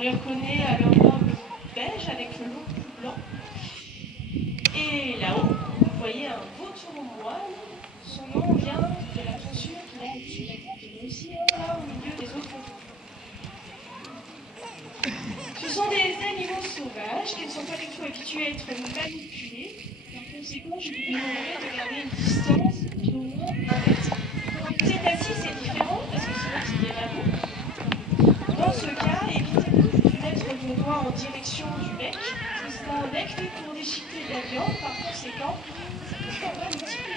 On les reconnaît à leur robe beige avec le long cou blanc. Et là-haut, vous voyez un vautour moine. Son nom vient de la tonsure qu'il a au-dessus de la tête et aussi là au milieu des autres vautours. Ce sont des animaux sauvages qui ne sont pas du tout habitués à être manipulés. Par conséquent, je vous demanderai de garder une distance d'au moins 1 mètre. C'est assis, c'est différent parce que sinon c'est des rameaux. Dans ce cas, évitez de mettre vos doigts en direction du bec. Ce sera un bec fait pour déchiqueter de la viande. Par conséquent, ça peut faire mal un petit peu.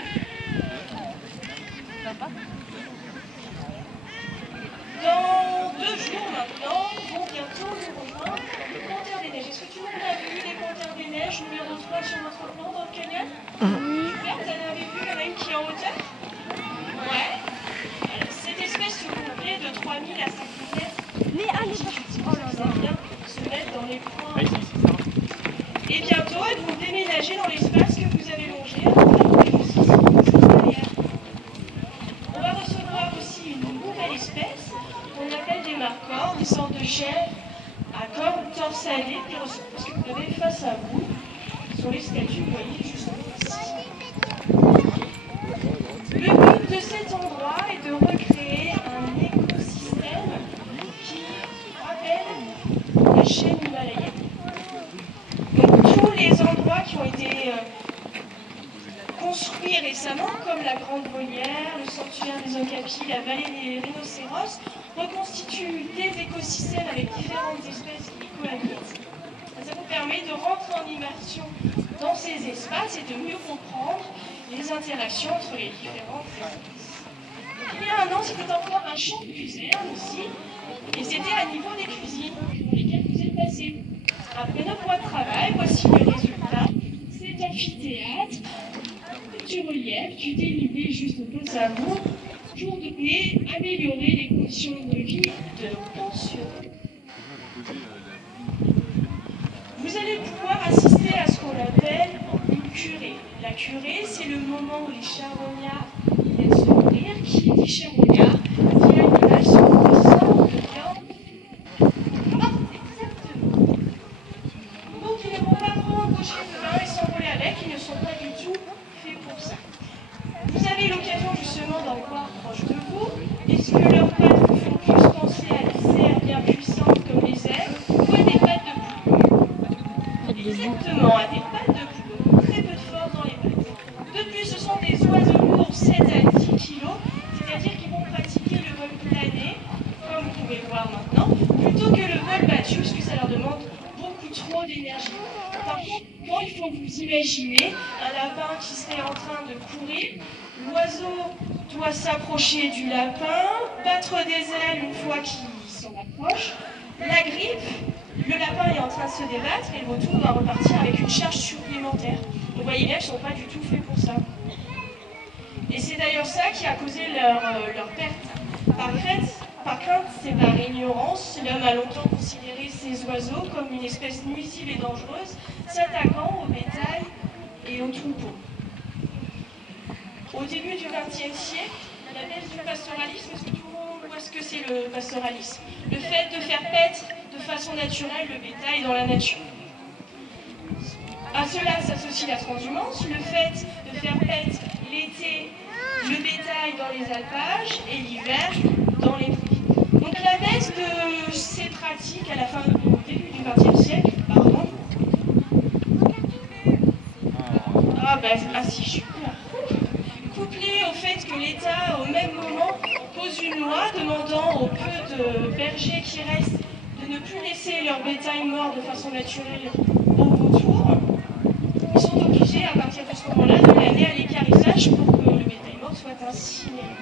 Dans 2 jours maintenant, vont bientôt nous rejoindre les Panthères des Neiges. Est-ce que tout le monde a vu les Panthères des Neiges numéro 3 sur notre plan dans le canyon? Super, vous en avez vu, il y en a une qui est en hauteur? Ouais. Alors, cette espèce se comptait de 3000 à 5000 mètres. Mais allez, ça vient se mettre dans les points. Et bientôt, elles vont déménager dans l'espace que vous avez longé. On va recevoir aussi une nouvelle espèce qu'on appelle des marcors, des sortes de chèvres à corps torsadés qui ressemblent à ce que vous avez face à vous sur les statues, vous voyez juste ici. Le but de cet endroit est de recréer un écosystème qui rappelle la chaîne himalayenne. Donc tous les endroits qui ont été construits récemment, comme la Grande Volière, le sanctuaire des okapis, la vallée des rhinocéros, reconstituent des écosystèmes avec différentes espèces qui cohabitent. Ça vous permet de rentrer en immersion dans ces espaces et de mieux comprendre les interactions entre les différentes espèces. Donc, il y a 1 an, c'était encore un champ de luzerne ici, et c'était à niveau des cuisines dans lesquelles vous êtes passés. Après 9 mois de travail, voici le résultat. Cet amphithéâtre, du relief, du dénivelé juste face à vous, pour améliorer les conditions de vie de nos pensionnés. Vous allez pouvoir assister à ce qu'on appelle une curée. La curée, c'est le moment où les charognards viennent se nourrir. Qui dit charognard dit animal se nourrissant de viande. Exactement. Donc ils ne vont pas prendre vos cheveux de main et s'envoler avec, ils ne sont pas du tout faits pour ça. Vous avez l'occasion justement d'en voir proche de vous. Est-ce que leurs pattes vous font plus penser à des cerfs bien puissantes comme les ailes ou à des pattes de poule? Exactement, à des pattes de poule, très peu de force dans les pattes. De plus, ce sont des oiseaux lourds 7 à 10 kg, c'est-à-dire qu'ils vont pratiquer le vol plané, comme vous pouvez le voir maintenant, plutôt que le vol battu, parce que ça leur demande beaucoup trop d'énergie. Par contre, quand il faut vous imaginer un lapin qui serait en train de courir, l'oiseau doit s'approcher du lapin, battre des ailes une fois qu'il s'en approche, la grippe, le lapin est en train de se débattre et le vautour doit repartir avec une charge supplémentaire. Donc vous voyez bien qu'ils ne sont pas du tout faits pour ça. Et c'est d'ailleurs ça qui a causé leur perte. Par crainte, c'est par ignorance, l'homme a longtemps considéré ces oiseaux comme une espèce nuisible et dangereuse, s'attaquant au bétail et aux troupeaux. Au début du XXe siècle, la baisse du pastoralisme, est-ce que tout le monde voit ce que c'est le pastoralisme? Le fait de faire paître de façon naturelle le bétail dans la nature. À cela s'associe la transhumance, le fait de faire paître l'été le bétail dans les alpages et l'hiver dans les prés. Donc la baisse de ces pratiques à la fin au début du XXe siècle, pardon. Si super. Couplé au fait que l'État, au même moment, pose une loi demandant aux peu de bergers qui restent de ne plus laisser leur bétail mort de façon naturelle aux vautours, ils sont obligés, à partir de ce moment-là, de l'amener à l'équarrissage pour que le bétail mort soit incinéré.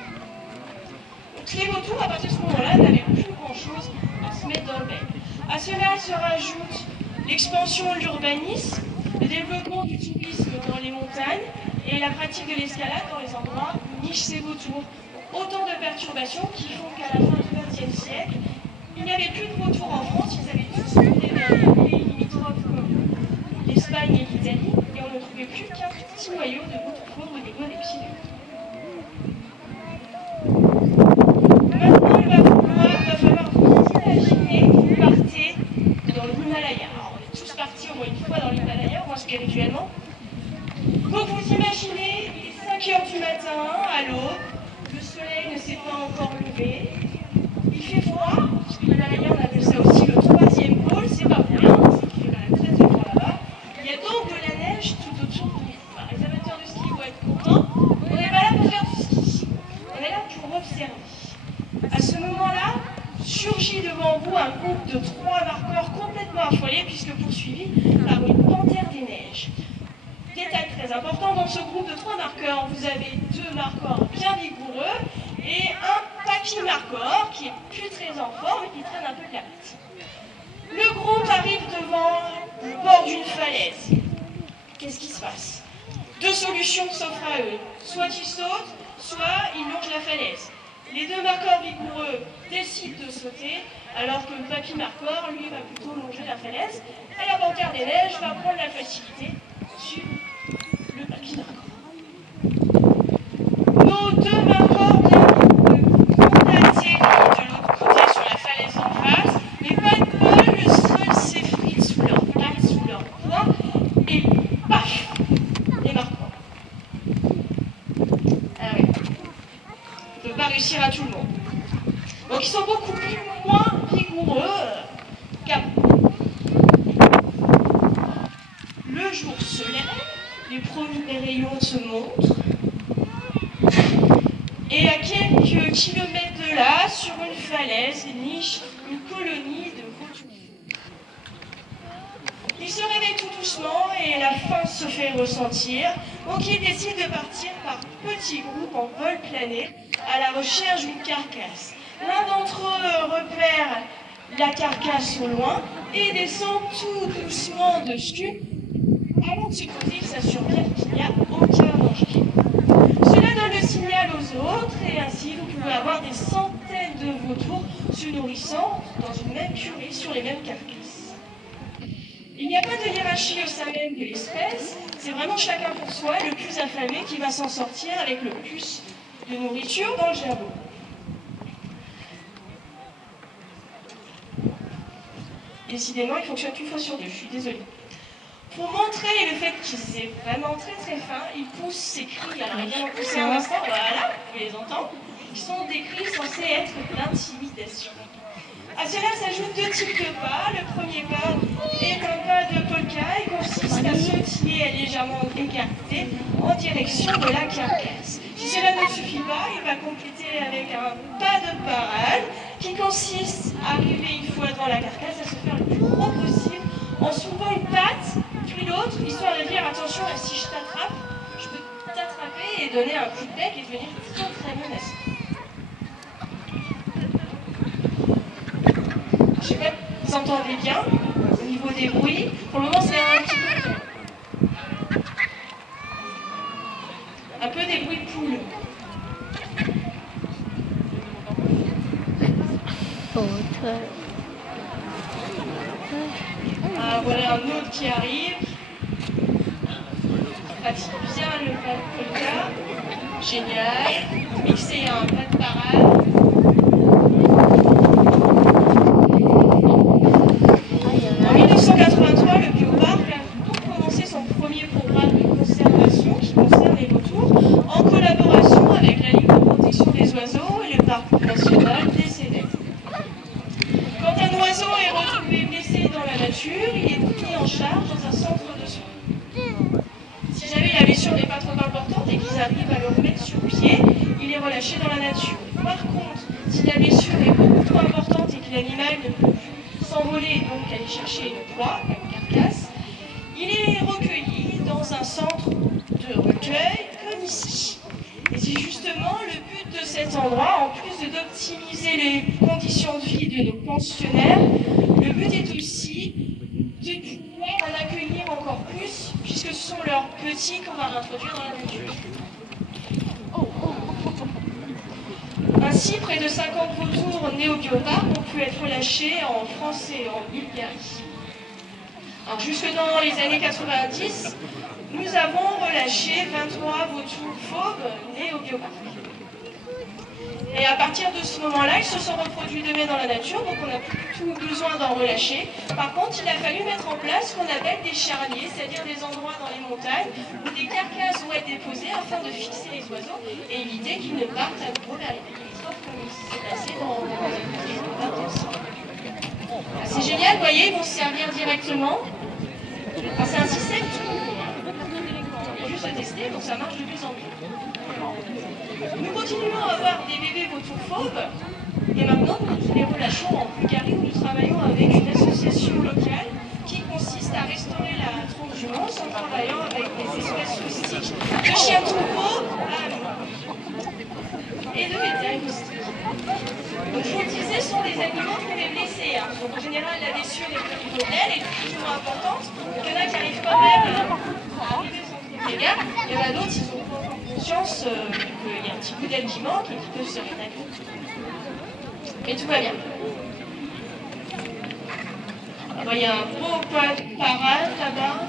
Donc les vautours, à partir de ce moment-là, n'avaient plus grand-chose à se mettre dans le bec. À cela se rajoute l'expansion de l'urbanisme, le développement du tourisme dans les montagnes et la pratique de l'escalade dans les endroits où nichent ces vautours. Autant de perturbations qui font qu'à la fin du XXe siècle, il n'y avait plus de vautours en France, ils avaient tous migré vers les pays limitrophes comme l'Espagne et l'Italie, et on ne trouvait plus qu'un petit noyau de vautours au niveau des Pyrénées. Maintenant, il va falloir vous imaginer, vous partez 5 heures du matin, à l'aube, le soleil ne s'est pas encore levé. Il fait froid, d'ailleurs on appelle ça aussi le troisième pôle, c'est pas bien, c'est qu'il fait quand même très froid là-bas. Il y a donc de la neige tout autour de nous. Les amateurs de ski vont être contents. On n'est pas là pour faire du ski, on est là pour observer. À ce moment-là, surgit devant vous un groupe de 3 marqueurs complètement affolés puisque poursuivis par une panthère des neiges. Détail très important, dans ce groupe de 3 marqueurs, vous avez 2 marqueurs bien vigoureux et un pachymarqueur qui est plus très en forme et qui traîne un peu de la patte. Le groupe arrive devant le bord d'une falaise. Qu'est-ce qui se passe? 2 solutions s'offrent à eux. Soit ils sautent, soit ils longent la falaise. Les 2 marqueurs vigoureux décident de sauter, alors que le pachymarqueur, lui, va plutôt longer la falaise. Et la panthère des neiges va prendre la facilité sur le pachymarqueur. Nos 2 marqueurs bien vigoureux ont atterri de l'autre côté sur la falaise en face, mais pas de bol, le sol s'effrite sous leur pattes, sous leur poids, et paf, les marqueurs. Ah ouais. On ne peut pas réussir à tout le monde. Donc ils sont beaucoup moins rigoureux qu'avant. Le jour se lève, les premiers rayons se montrent, et à quelques kilomètres de là, sur une falaise, niche une colonie de vautours. Ils se réveillent tout doucement et la faim se fait ressentir, donc ils décident de partir par petits groupes en vol plané à la recherche d'une carcasse. L'un d'entre eux repère la carcasse au loin et descend tout doucement dessus. Avant de se poser, il s'assure bien qu'il n'y a aucun danger. Cela donne le signal aux autres et ainsi vous pouvez avoir des centaines de vautours se nourrissant dans une même curée sur les mêmes carcasses. Il n'y a pas de hiérarchie au sein même de l'espèce, c'est vraiment chacun pour soi, le plus affamé qui va s'en sortir avec le plus de nourriture dans le jabot. Décidément, il fonctionne qu'une fois sur 2, je suis désolée. Pour montrer le fait qu'ils est vraiment très très fin, ils poussent ces cris, alors il vient d'en pousser un instant, voilà, vous pouvez les entendre, qui sont des cris censés être d'intimidation. À cela s'ajoutent 2 types de pas. Le premier pas est un pas de polka et consiste à sautiller légèrement écarté en direction de la carcasse. Si cela ne suffit pas, il va compléter avec un pas de parade qui consiste à arriver une fois devant la carcasse, à se faire le plus gros possible en soulevant une patte, puis l'autre, histoire de dire attention, si je t'attrape, je peux t'attraper et donner un coup de bec et devenir très très menaçant. Je sais pas si vous entendez bien au niveau des bruits. Pour le moment, c'est un petit peu un peu des bruits de poule. Ah, voilà un autre qui arrive. Pratique bien le pas de polka. Génial. Mixer un pas de parade. En 1983, le Bioparc a donc commencé son premier programme de conservation qui concerne les vautours en collaboration avec la Ligue de protection des oiseaux et le Parc national des Cévennes. Quand un oiseau est retrouvé blessé dans la nature, il est pris en charge dans un centre de soins. Si jamais la blessure n'est pas trop importante et qu'ils arrivent à le remettre sur pied, il est relâché dans la nature. Par contre, si la blessure est beaucoup trop importante et que l'animal ne peut plus s'envoler et donc aller chercher une proie, une carcasse, il est recueilli dans un centre de recueil comme ici. Et c'est justement le but de cet endroit, en plus d'optimiser les conditions de vie de nos pensionnaires, le but est aussi de pouvoir en accueillir encore plus, puisque ce sont leurs petits qu'on va introduire dans la nature. Ainsi, près de 50 vautours nés au Bioparc ont pu être relâchés en France et en Bulgarie. Alors, jusque dans les années 90, nous avons relâché 23 vautours fauves nés au Bioparc. Et à partir de ce moment-là, ils se sont reproduits d'eux-mêmes dans la nature, donc on n'a plus du tout besoin d'en relâcher. Par contre, il a fallu mettre en place ce qu'on appelle des charniers, c'est-à-dire des endroits dans les montagnes où des carcasses vont doit être déposé afin de fixer les oiseaux et éviter qu'ils ne partent à nouveau vers les pays limitrophes comme il s'est passé dans les années 20. C'est génial, vous voyez, ils vont se servir directement. Enfin, c'est un système tout juste à tester, donc ça marche de plus en plus. Nous continuons à avoir des bébés vautours fauves. Et maintenant, nous les relâchons en Bulgarie où nous travaillons avec une association locale qui consiste à restaurer la transhumance en travaillant avec des espèces rustiques de chiens troupeaux et de bétail moustique. Donc, je vous le disais, ce sont des animaux qui peuvent blesser. Donc, en général, la blessure est plus modèle et plus ou moins importante. Il y en a qui arrivent quand même à arriver sans dégâts. Il y en a d'autres, ils ont pas conscience qu'il y a un petit coup d'aile qui manque et qui peuvent se rétablir. Et tout va bien. Alors, il y a un beau parade là-bas.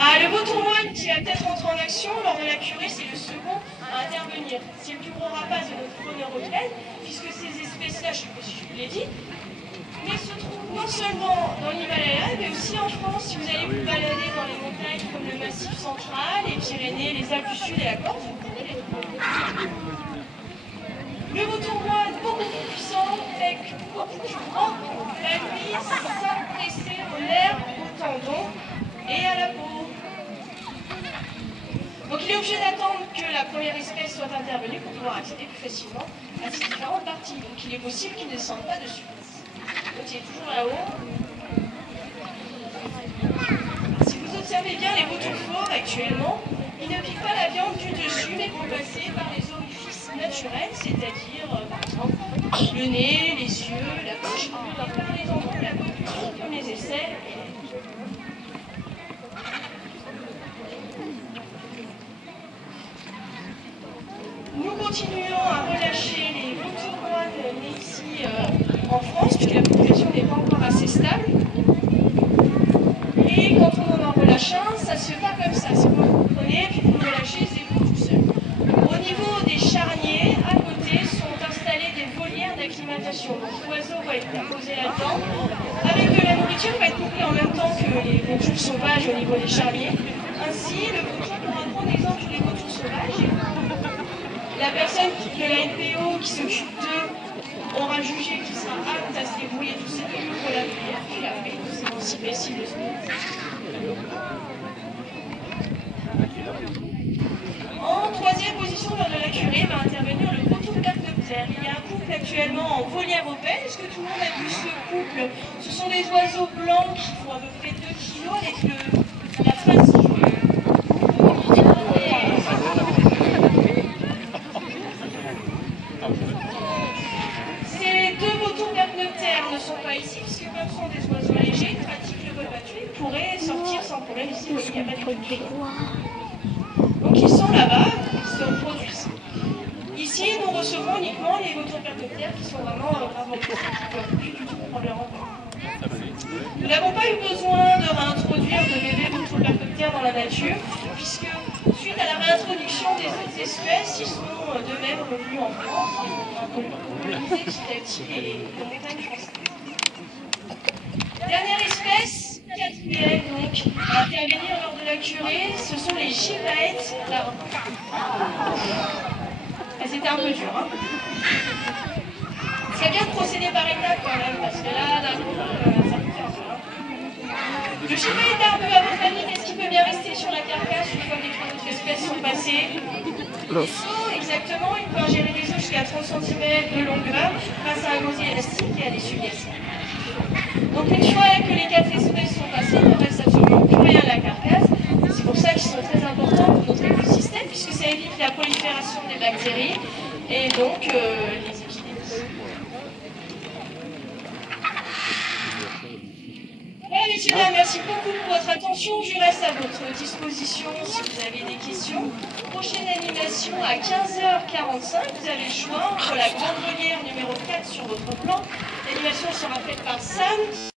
Ah, le vautour moine qui va peut-être entrer en action lors de la curée, c'est le second à intervenir. C'est le plus gros rapace de notre faune européenne, puisque ces espèces-là, je ne sais pas si je vous l'ai dit, mais se trouvent non seulement dans l'Himalaya, mais aussi en France. Si vous allez vous balader dans les montagnes comme le Massif central, les Pyrénées, les Alpes du Sud et la Corse, vous pouvez les trouver. Le vautour moine, beaucoup plus puissant, avec beaucoup plus grand, la nuit, sans presser aux nerfs, aux tendons et à la peau. Donc il est obligé d'attendre que la première espèce soit intervenue pour pouvoir accéder plus facilement à ces différentes parties. Donc il est possible qu'il ne descende pas dessus. Donc il est toujours là-haut. Si vous observez bien les vautours fauves actuellement, ils ne piquent pas la viande du dessus, mais vont passer par les orifices naturels, c'est-à-dire par exemple le nez, les yeux, la bouche, et par les endroits de la peau du corps, comme les aisselles et les pieds. Nous continuons à relâcher les vautours moines nés ici en France, puisque la population n'est pas encore assez stable. Et quand on en relâche un, ça se fait pas comme ça. C'est quand vous prenez, puis vous relâchez, c'est vous tout seul. Au niveau des charniers, à côté, sont installées des volières d'acclimatation. Donc l'oiseau va être posé là-dedans. Avec de la nourriture, va être couplé en même temps que les vautours sauvages au niveau des charniers. Ainsi, le vautour pourra prendre exemple sur les vautours sauvages. La personne de la NPO qui s'occupe d'eux aura jugé qu'il sera apte à se débrouiller tout seul, il ouvre la volière, puis après, c'est aussi possible de se débrouiller. En troisième position lors de la curée va intervenir le vautour percnoptère. Il y a un couple actuellement en volière européenne. Est-ce que tout le monde a vu ce couple? Ce sont des oiseaux blancs qui font à peu près 2 kg avec la face. Ces deux vautours percnoptères ne sont pas ici, puisque comme ce sont des oiseaux légers, pratiquent le vol battu, ils pourraient sortir sans problème ici, parce qu'il n'y a pas de couple. Donc ils sont là-bas, ils se reproduisent. Ici, nous recevons uniquement les vautours percnoptères qui sont vraiment gravement blessés, qui ne peuvent plus du tout prendre leur emploi. Nous n'avons pas eu besoin de réintroduire de bébés vautours percnoptères dans la nature, puisque suite à la réintroduction des autres espèces, ils sont de même revenus en France et ont colonisé petit à petit les montagnes françaises. Dernière espèce, quatrième donc, à intervenir lors de la curée, ce sont les gypaètes là. C'était un peu dur, hein. C'est bien de procéder par étapes quand même, parce que là, d'un coup, ça peut faire peur. Le gypaète barbu, à votre avis, qu'est-ce qui peut bien rester sur la carcasse une fois que les 3 autres espèces sont passées? L'os. Exactement, il peut ingérer des os jusqu'à 30 cm de longueur grâce à un gosier élastique et à des suggestions. Donc une fois que les 4 espèces sont passées, il ne reste absolument plus rien à la carcasse. C'est pour ça qu'ils sont très importants pour notre écosystème, puisque ça évite la prolifération des bactéries et donc les épidémies. Voilà, messieurs, dames, merci beaucoup pour votre attention. Je reste à votre disposition si vous avez des questions. Prochaine animation à 15h45. Vous avez le choix entre la grande volière numéro 4 sur votre plan. L'animation sera faite par Sam.